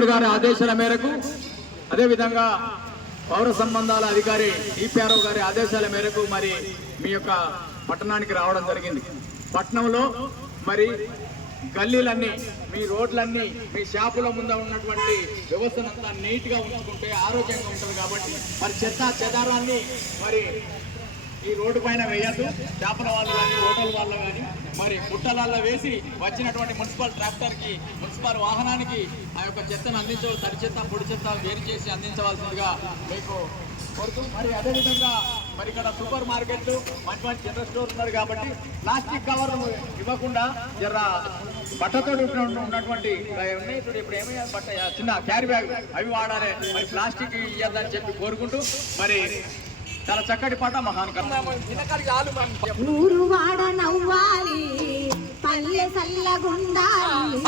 Collector గారి ఆదేశాల మేరకు అదేవిధంగా పౌర సంబంధాల అధికారి ఈపీఆర్ఓ గారి ఆదేశాల మేరకు మరి మీ యొక్క పట్టణానికి రావడం జరిగింది. పట్టణంలో మరి గల్లీలన్నీ మీ రోడ్లన్నీ మీ షాపుల ముందు ఉన్నటువంటి వ్యవస్థనంతా నీట్గా ఉంచుకుంటే ఆరోగ్యంగా ఉంటుంది కాబట్టి మరి చెత్త చెదారాన్ని మరి ఈ రోడ్డు పైన వేయద్దు. చేపల వాళ్ళు కానీ హోటల్ వాళ్ళు కానీ మరి పుట్టలాల్లో వేసి వచ్చినటువంటి మున్సిపల్ ట్రాక్టర్కి మున్సిపల్ వాహనానికి ఆ యొక్క చెత్తను అందించవలసి తడి చెత్త పొడి చెత్త వేరు చేసి అందించవలసిందిగా మీకు కోరుతూ మరి అదేవిధంగా మరి ఇక్కడ సూపర్ మార్కెట్లు మంచి మంచి జనరల్ స్టోర్ ఉన్నారు కాబట్టి ప్లాస్టిక్ కవర్ ఇవ్వకుండా జర బట్టతో ఉన్నటువంటి ఇప్పుడు ఏమయ్యా బట్ట చిన్న క్యారీ బ్యాగ్ అవి వాడాలి. మరి ప్లాస్టిక్ ఇవ్వద్దని చెప్పి కోరుకుంటూ మరి చాలా చక్కటి పాట మహాన్ ఊరు వాడ నవ్వాలి పల్లె సల్లగుండాలి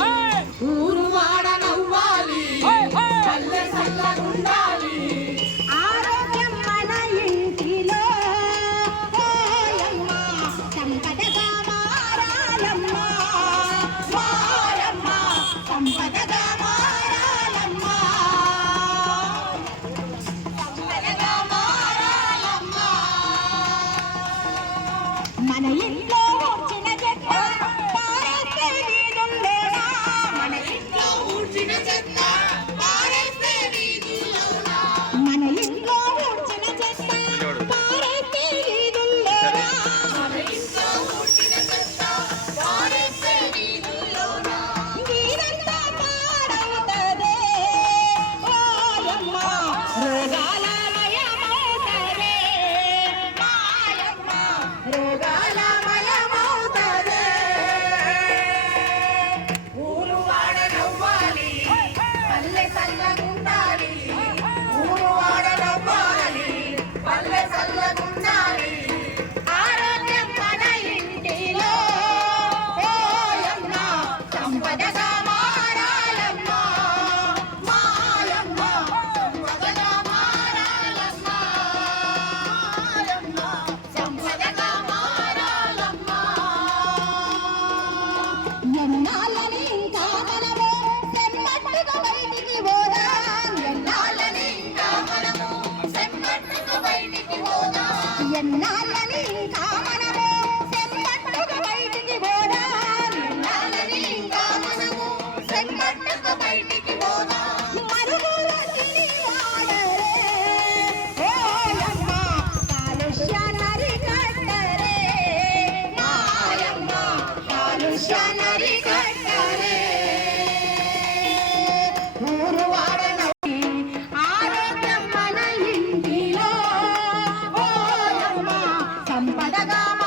ఎన్నాళ్ళని ఇంకా Sagama.